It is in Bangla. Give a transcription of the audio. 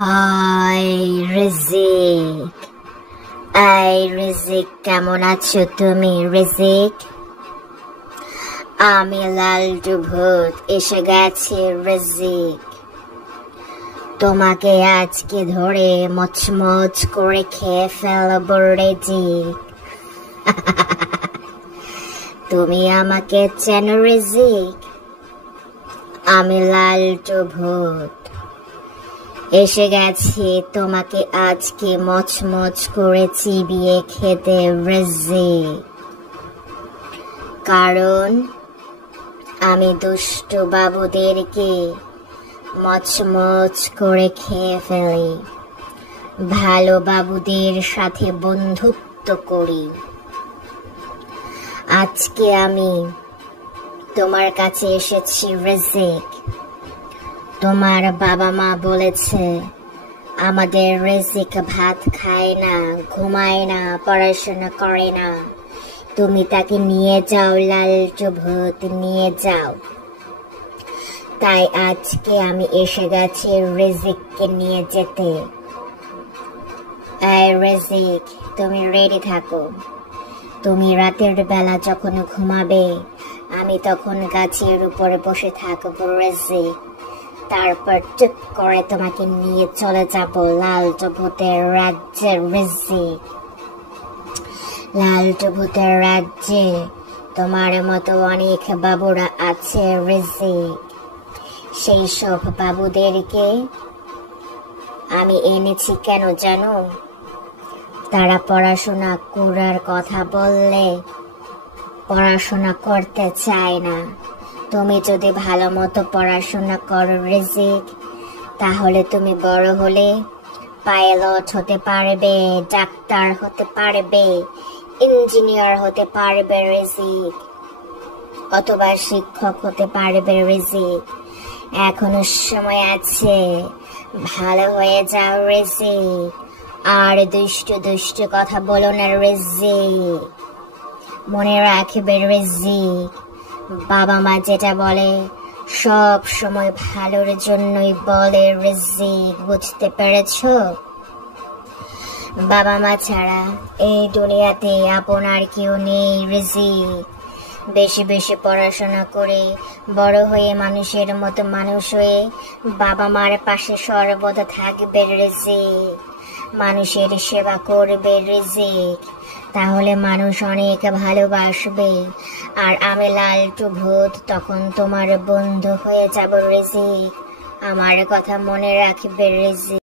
হাই রিজিক, এই রিজিক কেমন আছো তুমি রিজিক? আমি লালটু ভূত এসে গেছি রিজিক। তোমাকে আজকে ধরে মচমচ করে খেয়ে ফেলবো রিজিক। তুমি আমাকে চেনো রিজিক? আমি লালটু ভূত এসে গেছি তোমাকে আজকে মচমচ করে চিবিয়ে খেতে রিজিক। কারণ আমি দুষ্টু বাবুদেরকে মচমচ করে খেয়ে ফেলি, ভালো বাবুদের সাথে বন্ধুত্ব করি। আজকে আমি তোমার কাছে এসেছি রিজিক। তোমার বাবা মা বলেছে আমাদের রিজিক ভাত খায় না, ঘুমায় না, পড়াশোনা করে না। তুমি তাকে নিয়ে যাও লালটু ভূত, নিয়ে যাও। তাই আজকে আমি এসে গেছি রিজিককে নিয়ে যেতে। এই রিজিক, তুমি রেডি থাকো। তুমি রাতের বেলা যখন ঘুমাবে আমি তখন গাছের উপরে বসে থাকবো রিজিক। তারপর চুপ করে তোমাকে নিয়ে চলে যাব লালটু ভূতের রাজ্যে রিজিক। লালটু ভূতের রাজ্যে তোমার মতো অনেক বাবুরা আছে রিজিক। সেই সব বাবুদেরকে আমি এনেছি কেন জানো? তারা পড়াশোনা করার কথা বললে পড়াশোনা করতে চায় না। তুমি যদি ভালো মতো পড়াশোনা করো রিজিক, তাহলে তুমি বড় হলে পাইলট হতে পারবে, ডাক্তার হতে পারবে, ইঞ্জিনিয়ার হতে পারবে রিজিক, অথবা শিক্ষক হতে পারবে রিজিক। এখনো সময় আছে, ভালো হয়ে যাও রিজিক। আর দুষ্টু দুষ্টু কথা বলো না রিজিক। মনে রাখবে রিজিক, বাবা মা যেটা বলে সব সময় ভালোর জন্যই বলে রিজিক। বুঝতে পেরেছো? বাবা মা ছাড়া এই দুনিয়াতে আপনার কেউ নেই রিজিক। বেশি বেশি পড়াশোনা করে বড় হয়ে মানুষের মতো মানুষ হয়ে বাবা মার পাশে সর্বদা থাকবে রিজিক। মানুষের সেবা করবে রিজিক, তাহলে মানুষ অনেক ভালোবাসবে। আর আমি লালটু ভূত তখন তোমার বন্ধু হয়ে যাব রিজিক। আমার কথা মনে রাখবে রিজিক।